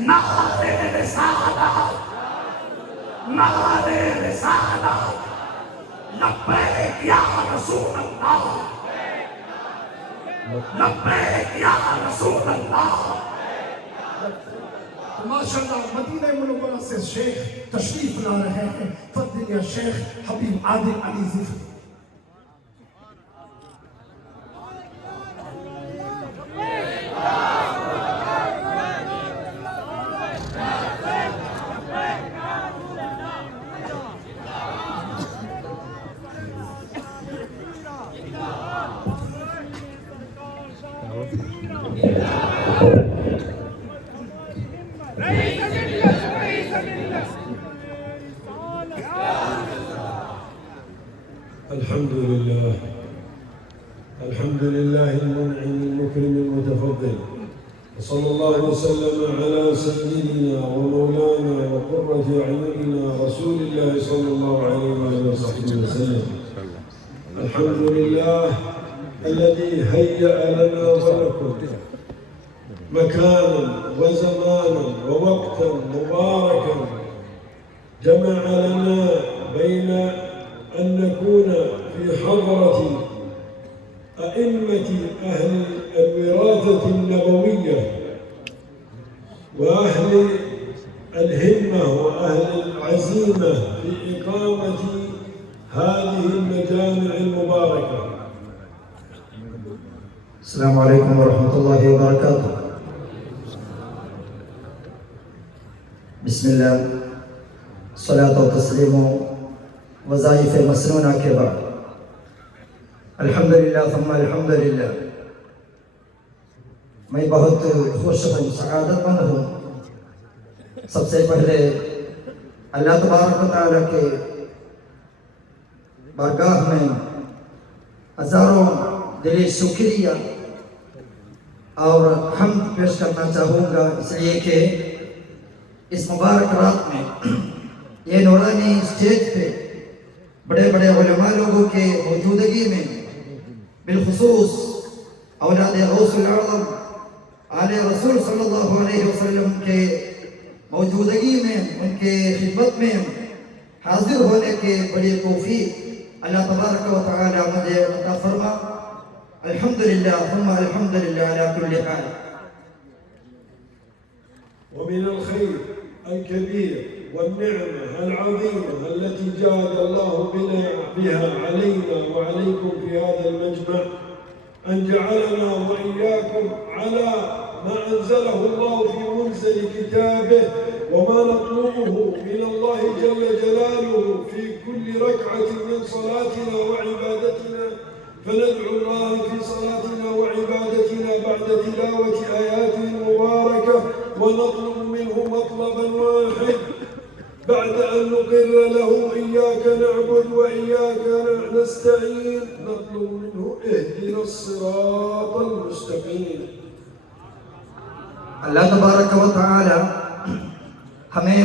नारे रिसालत, नारे रिसालत, लब्बैक या रसूल अल्लाह, लब्बैक या रसूल अल्लाह। माशाअल्लाह मदीना मुनव्वरा से शेख तशरीफ ला रहे हैं फद्दिल या शेख हबीब आदिल अली ज़िफ़री। الحمد لله المنعم المكرم المتفضل، وصلى الله وسلم على سيدنا ومولانا وقرة أعيننا رسول الله صلى الله عليه وآله وصحبه وسلم. الحمد لله الذي هيأ لنا ولكم مكانا وزمانا ووقتا مباركا، جمع لنا بين أن نكون في حضرة أئمة أهل الوراثة النبوية وأهل الهمة وأهل العزيمة في إقامة هذه المجامع المباركة. السلام عليكم ورحمة الله وبركاته. بسم الله، الصلاة والتسليم वज़ाइफ़ मसनूना के बाद अल्हम्दुलिल्लाह थम्मा अल्हम्दुलिल्लाह। मैं बहुत खुश हूँ, सआदतमंद हूँ। सबसे पहले अल्लाह तबारक व तआला के बारगाह में हज़ारों दिली शुक्रिया और हम्द पेश करना चाहूँगा, इसलिए कि इस मुबारक रात में ये नूरानी स्टेज पे बड़े बड़े उलमा लोगों के मौजूदगी में बिलखुसूस औलाद गौसुल आज़म आले रसूल सल्लल्लाहु अलैहि वसल्लम के मौजूदगी में उनके खिदमत में हाजिर होने के बड़ी तौफीक अल्लाह तबारक व तआला मुझे अता फरमा। अल्हम्दुलिल्लाह थुम्मा अल्हम्दुलिल्लाह अला कुल्ली हाल। ومن الخير الكبير والنعمة العظيمة التي جاد الله بها علينا وعليكم في هذا المجمع أن جعلنا وإياكم على ما أنزله الله في منزل كتابه وما نطلبه من الله جل جلاله في كل ركعة من صلاتنا وعبادتنا، فندعو الله في صلاتنا وعبادتنا بعد تلاوة آياته المباركة ونطلب منه مطلبا واحد بعد أن نقر له إياك نعبد وإياك نستعين، نطلب منه اهدنا الصراط المستقيم. अल्लाह तबारक व तआला हमें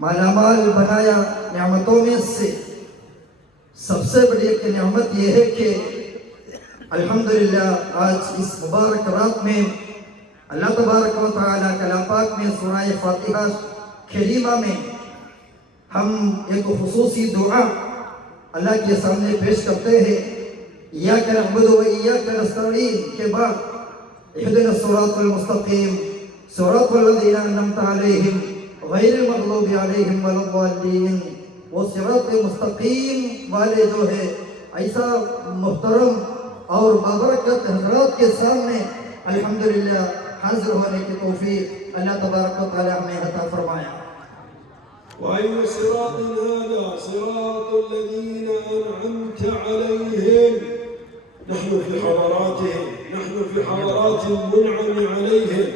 मालामाल बनाया नेमतों में से सबसे बड़ी एक नेमत यह है कि अल्हम्दुलिल्लाह आज इस मुबारक रात में अल्लाह तबारक व तआला कलाम पाक में सूरह फातिहा करीमा में हम एक खुसूसी दुआ अल्लाह के सामने पेश करते हैं। इय्याका नअबुदु व इय्याका नस्तईन के बाद इहदिनस सिरातल मुस्तकीम सिरातल लज़ीना अनअमता अलैहिम गैरिल मग़लूबि अलैहिम वलद्दाल्लीन। वो सिरातल मुस्तकीम वाले जो है ऐसा मुहतरम और बाबरकत हज़रात के सामने अल्हम्दुलिल्लाह हाजिर होने की तौफीक अल्लाह तबारक व तआला हमें अता फरमाया। وأي صراط هذا؟ صراط الذين أنعمت عليهم. نحن في حضراتهم، نحن في حضرات المنعم عليهم،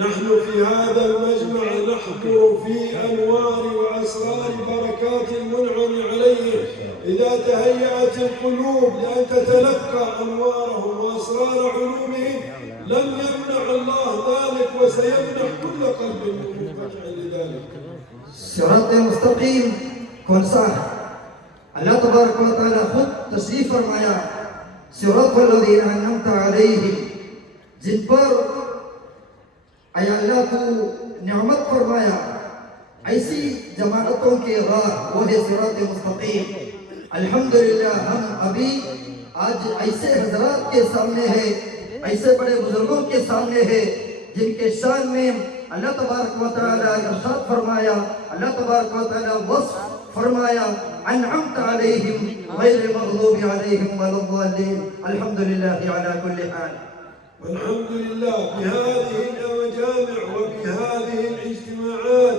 نحن في هذا المجمع نحضر في أنوار وأسرار بركات المنعم عليهم. إذا تهيأت القلوب لأن تتلقى أنوارهم وأسرار علومهم لم يمنع الله ذلك وسيمنح كل قلب منهم فاجعل لذلك. सिरात मुस्तकीम कौन सा है? अल्लाह तबारक व तआला खुद तशरीफ फरमाया सिरातल लज़ीना अनअमता अलैहिम, जिन पर अया अल्लाह तू नियामत फरमाया ऐसी जमातों के राह वो है सिरात मुस्तकीम। अल्हम्दुलिल्लाह हम अभी आज ऐसे हजरात के सामने है, ऐसे बड़े बुजुर्गों के सामने है जिनके शान में अल्लाह तबारक व तआला इरशाद फरमाया, अल्लाह तबारक व तआला वस्फ फरमाया अनअमत अलैहिम गैर मग़लूबि अलैहिम वलद्दालीन। अल्हम्दुलिल्लाह अला कुल्ली हाल। والحمد لله بهذه المجامع وبهذه الاجتماعات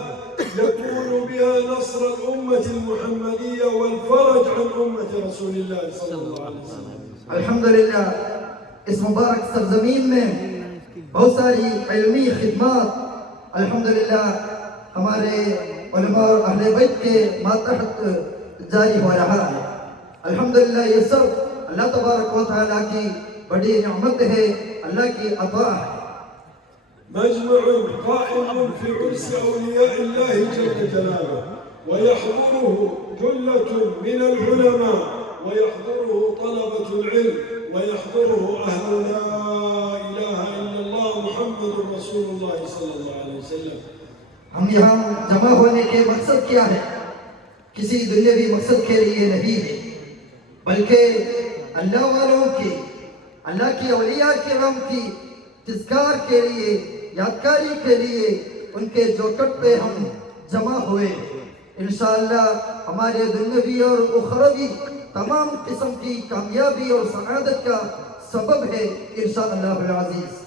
يكون بها نصر الأمة المحمدية والفرج عن أمة رسول الله صلى الله عليه وسلم। अल्हम्दुलिल्लाह इस मुबारक सरजमीन में बहुत सारी इल्मी खिदमत अल्हम्दुलिल्लाह हमारे उलमा और अहले बैत के मातहत जारी हो रहा है। अल्हम्दुलिल्लाह ये सब अल्लाह तबारक व तआला की बड़ी नेमत है, अल्लाह की अता है। مجمع قائم في عرس أولياء الله جل جلاله ويحضره جلة من العلماء ويحضره طلبة العلم ويحضره أهل لا إله إلا الله محمد رسول الله صلى الله عليه وسلم। हम यहाँ जमा होने के मकसद क्या है? किसी दुनियावी मकसद के लिए नहीं है, बल्कि अल्लाह वालों की, अल्लाह की औलिया किराम की तिज़कार के लिए, यादगारी के लिए उनके जोकट पे हम जमा हुए। इंशाअल्लाह हमारे दुनियावी और उखरवी तमाम किस्म की कामयाबी और सआदत का सबब है इंशाअल्लाह अज़ीज़।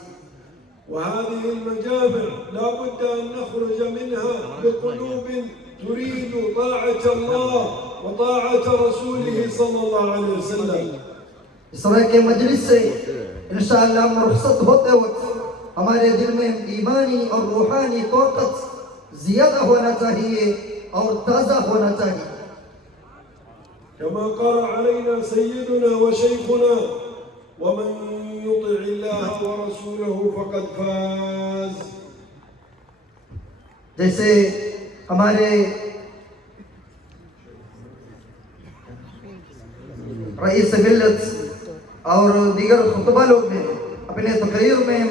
وهذه المجامع لا بد أن نخرج منها بقلوب تريد طاعة الله وطاعة رسوله صلى الله عليه وسلم। इस तरह के मजलिस से इंशाअल्लाह रुखसत होते वक्त हमारे दिल में ईमानी और रूहानी ताकत ज़्यादा होना चाहिए और ताज़ा होना चाहिए। كما قال علينا سيدنا وشيخنا ومن يطع الله ورسوله فقد فاز। जैसे हमारे रईस मिल्लत और दीगर खुतबा लोग ने अपने तकरीर में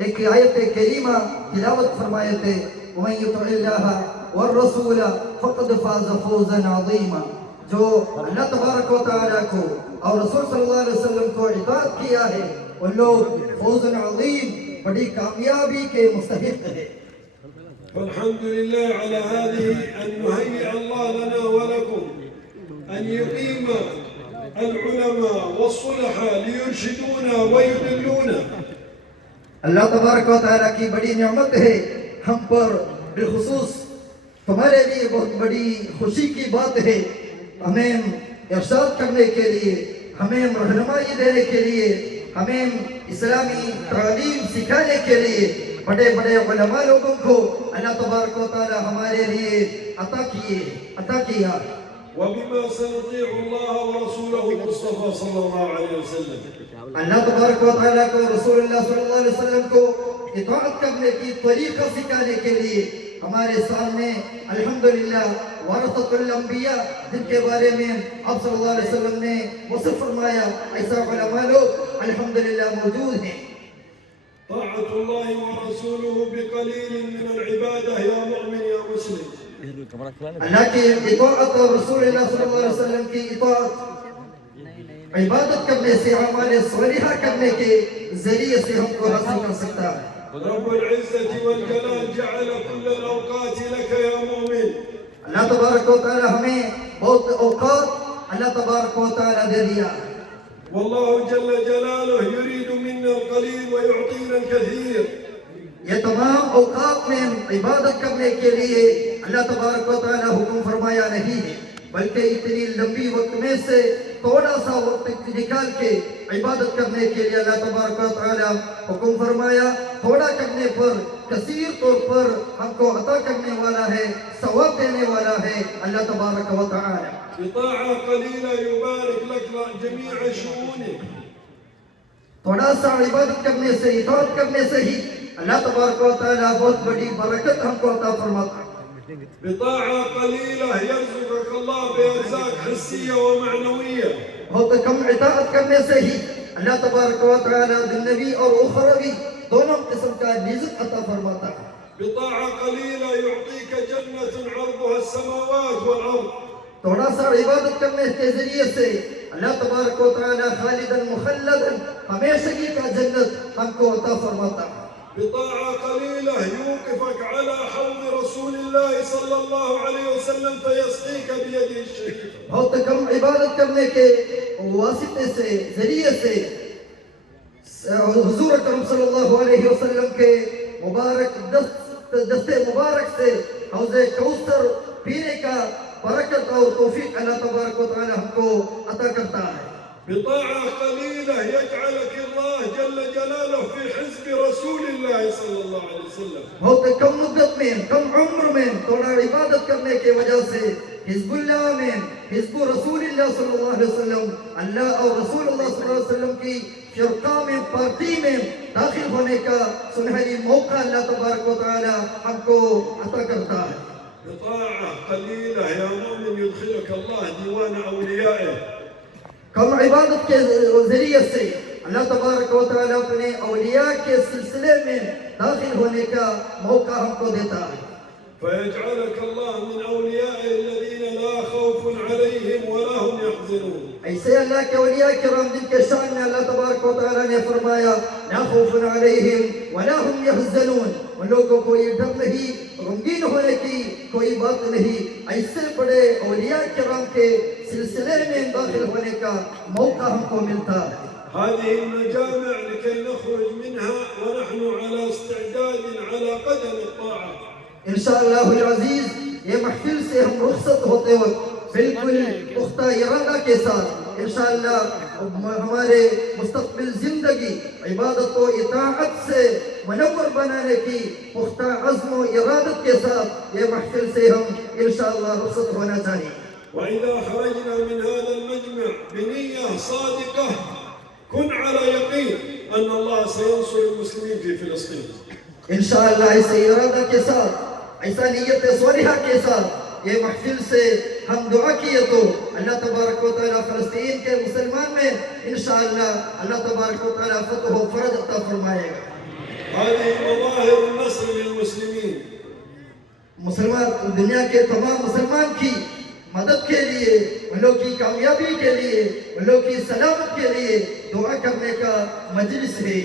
एक आयत करीमा तिलावत फरमाए थे, वमन युतिल्लाह वर रसूल फक़द फ़ाज़ फ़ौज़न अज़ीमा। जो अल्लाह तबारक व तआला को और रसूल सल्लल्लाहु अलैहि वसल्लम को इताअत किया है उन लोग फ़ौज़न अज़ीम बड़ी कामयाबी के मुस्तहिक़ है। فالحمد لله على هذه أن يهيئ الله لنا ولكم أن يقيم العلماء والصلحاء ليرشدونا ويدلونا। अल्लाह तबारक व तआला की बड़ी नेमत है हम पर, बिलखुसूस तुम्हारे लिए बहुत बड़ी खुशी की बात है। हमें इरशाद करने के लिए, हमें रहनुमाई देने के लिए, हमें इस्लामी तालीम सिखाने के लिए बड़े बड़े उलमा लोगों को अल्लाह तबारक व तआला हमारे लिए अता किया। وبما सनुतीअ الله ورسوله المصطفى صلى الله عليه वसल्लम। अल्लाह तबारक व तआला को रसूलुल्लाह सल्लल्लाहु अलैहि वसल्लम को इताअत करने की तरीका सिखाने के लिए हमारे सामने अल्हम्दुलिल्लाह वरसतुल अंबिया जिनके बारे में आप सल्लल्लाहु अलैहि वसल्लम ने वصف फरमाया, ऐसा उलमा लोग अल्हम्दुलिल्लाह मौजूद हैं। طاعة الله ورسوله بقليل من العبادة يا مؤمن يا مسلم। अल्लाह की इताअत और रसूलुल्लाह सल्लल्लाहु अलैहि वसल्लम की इताअत इबादत करने से, अमाल सालिहा करने के जरिए से हमको हासिल कर सकता है। رب العزة والجلال جعل كل الأوقات لك يا مؤمن। अल्लाह तबारक व तआला हमें बहुत औकात अल्लाह तबारक व तआला दे दिया। والله جل جلاله يريد منا القليل ويعطينا الكثير। ये तमाम औकात में इबादत करने के लिए अल्लाह तबारक व तआला हुक्म फरमाया नहीं है, बल्कि इतनी लंबी वक्त में से थोड़ा सा वक्त निकाल के इबादत करने के लिए अल्लाह तबारक व तआला हुक्म फरमाया। थोड़ा करने पर कसीर तौर पर हमको अता करने वाला है, सवाब देने वाला है अल्लाह तबारक व तआला। بطاعة قليلة يبارك لك جميع شؤونك। थोड़ा सा इबादत करने से, इताअत करने से ही अल्लाह तबारक व तआला बहुत बड़ी बरकत हमको अता फरमाता है। بطاعة قليلة يرزقك الله بأرزاق حسية ومعنوية। बहुत कम इताअत करने से ही अल्लाह तबारक व तआला दुनियावी और उखरवी दोनों किस्म का रिज़्क़ अता फरमाता بطاعة قليلة يعطيك جنة عرضها السماوات والأرض. थोड़ा सा इबादत करने के जरिए से अल्लाह तबारक व तआला खालिदन मुखल्लदन हमेशगी का जन्नत हमको अता फरमाता है। بطاعة قليلة يوقفك على حوض رسول الله صلى الله عليه وسلم فيسقيك بيده الشريفة. बहुत कम इबादत करने के वास्ते से जरिए से हुजूर अकरम सल्लल्लाहु अलैहि वसल्लम के मुबारक दस्ते मुबारक से हौज़े कौसर पीने का बरकत और तौफीक अल्लाह तबारक व तआला हमको अता करता है। بطاعة قليلة يجعلك الله جل جلاله في حزب رسول الله صلى الله عليه وسلم. बहुत कम मुद्दत में कम उम्र में थोड़ा इबादत करने के वजह से हिज़्बुल्लाह में हिज़्ब रसूलुल्लाह सल्लल्लाहु अलैहि वसल्लम अल्लाह और रसूलुल्लाह सल्लल्लाहु अलैहि वसल्लम की फिरका में पार्टी में दाखिल होने का सुनहरी मौका अल्लाह तबारक व तआला हमको अता करता है। بطاعة قليلة يا مؤمن يدخلك الله ديوان أوليائه. कम इबादत के जरिए से अल्लाह तबारक व तआला अपने औलिया के सिलसिले में दाखिल होने का मौका हमको देता है। فيجعلك الله من أوليائه الذين لا خوف عليهم ولا هم يحزنون. ऐसे अल्लाह के औलिया किराम जिनके शान में अल्लाह तबारक व तआला ने फरमाया ला खौफुन अलैहिम वला हुम यहज़नून, उन लोगों को कोई डर नहीं, गमगीन होने की कोई बात नहीं। ऐसे बड़े औलिया किराम के सिलसिले में दाखिल होने का मौका हमको मिलता है। هذه المجامع لكي نخرج منها ونحن على استعداد على قدم الطاعة. इंशाअल्लाहुल अज़ीज़ ये महफिल से हम रुखसत होते वक्त बिल्कुल पुख्ता इरादा के साथ इंशाअल्लाह हमारे मुस्तक़बिल ज़िंदगी इबादत व इताअत से मुनव्वर बनाने की पुख्ता अज़्म व इरादत के साथ ये महफिल से हम इंशाअल्लाह रुखसत होना चाहिए। وإذا خرجنا من هذا المجمع بنية صادقة كن على يقين أن الله سينصر المسلمين في فلسطين. इंशाअल्लाह इस इरादा के साथ ऐसा नीयत स्वालिहा के साथ ये महफिल से हम दुआ किए तो अल्लाह तबारक व तआला फ़लस्तीन के मुसलमान में इंशाअल्लाह अल्लाह तबारक व तआला फतह व फरज अता फरमाएगा। هذه مظاهر النصر للمسلمين. मुसलमान दुनिया के तमाम मुसलमान की मदद के लिए, उन लोग की कामयाबी के लिए, उन लोग की सलामत के लिए दुआ करने का मजलिस है।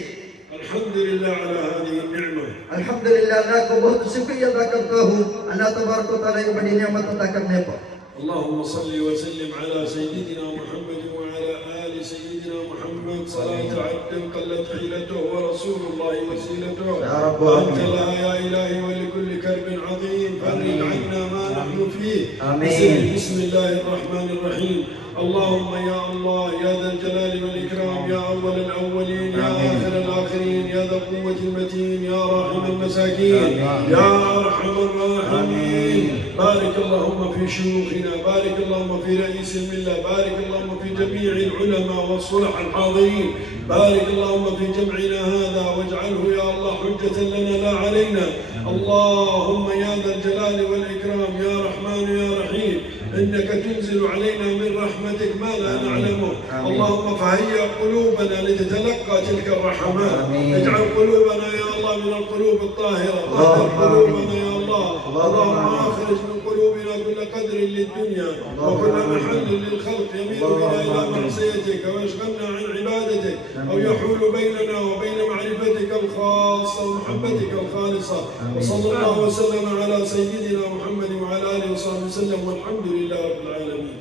الحمد لله على هذه النعمة. अल्हम्दुलिल्लाह, अल्लाह को बहुत शुक्रिया अदा करता हूँ अल्लाह तबारक व तआला की बड़ी नेमत अता करने पर। اللهم صل وسلم على سيدنا محمد وعلى آل سيدنا محمد صلاة عبد قلت حيلته ورسول الله وسيلته يا رب وأنت لها يا إلهي ولكل كرب عظيم فرج عنا ما نحن فيه. آمين. بسم الله الرحمن الرحيم. اللهم يا الله يا ذا الجلال والإكرام يا أول الأولين يا آخر الآخرين يا ذا القوة المتين يا راحم المساكين يا أرحم الراحمين. بارك اللهم في شيوخنا، بارك اللهم في رئيس الملة، بارك اللهم في جميع العلماء والصلح الحاضرين، بارك اللهم في جمعنا هذا واجعله يا الله حجة لنا لا علينا. اللهم يا ذا الجلال والإكرام يا رحمن يا رحيم إنك تنزل علينا من رحمتك ما لا نعلمه. اللهم فهيئ قلوبنا لتتلقى تلك الرحمات. اجعل قلوبنا يا الله من القلوب الطاهرة، طهر قلوبنا يا الله. اللهم اخرج من قلوبنا كل قدر للدنيا وكل محل للخلق يميل بنا إلى معصيتك ويشغلنا عن عبادتك أو يحول بيننا وبين معرفتك الخاصة ومحبتك الخالصة. وصلى الله وسلم على سيدنا محمد وعلى آله وصحبه وسلم والحمد لله رب العالمين.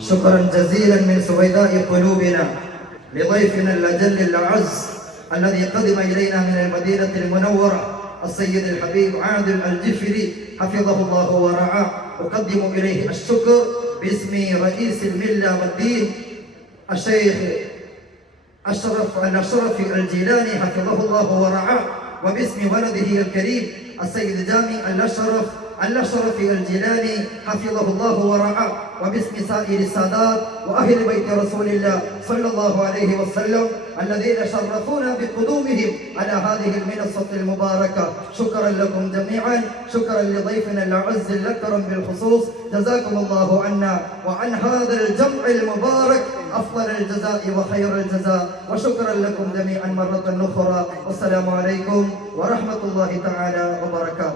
شكرا جزيلا من سويداء قلوبنا لضيفنا الأجل الأعز الذي قدم إلينا من المدينة المنورة السيد الحبيب عادل الجفري حفظه الله ورعاه. أقدم إليه الشكر باسم رئيس الملة والدين الشيخ أشرف الجيلاني حفظه الله ورعاه، وباسم ولده الكريم السيد جامع الأشرف الجيلاني حفظه الله ورعاه، وباسم سائر السادات وأهل بيت رسول الله صلى الله عليه وسلم الذين شرفونا بقدومهم على هذه المنصة المباركة. شكرا لكم جميعا، شكرا لضيفنا الأعز الأكرم بالخصوص. جزاكم الله عنا وعن هذا الجمع المبارك أفضل الجزاء وخير الجزاء، وشكرا لكم جميعا مرة أخرى. والسلام عليكم ورحمة الله تعالى وبركاته.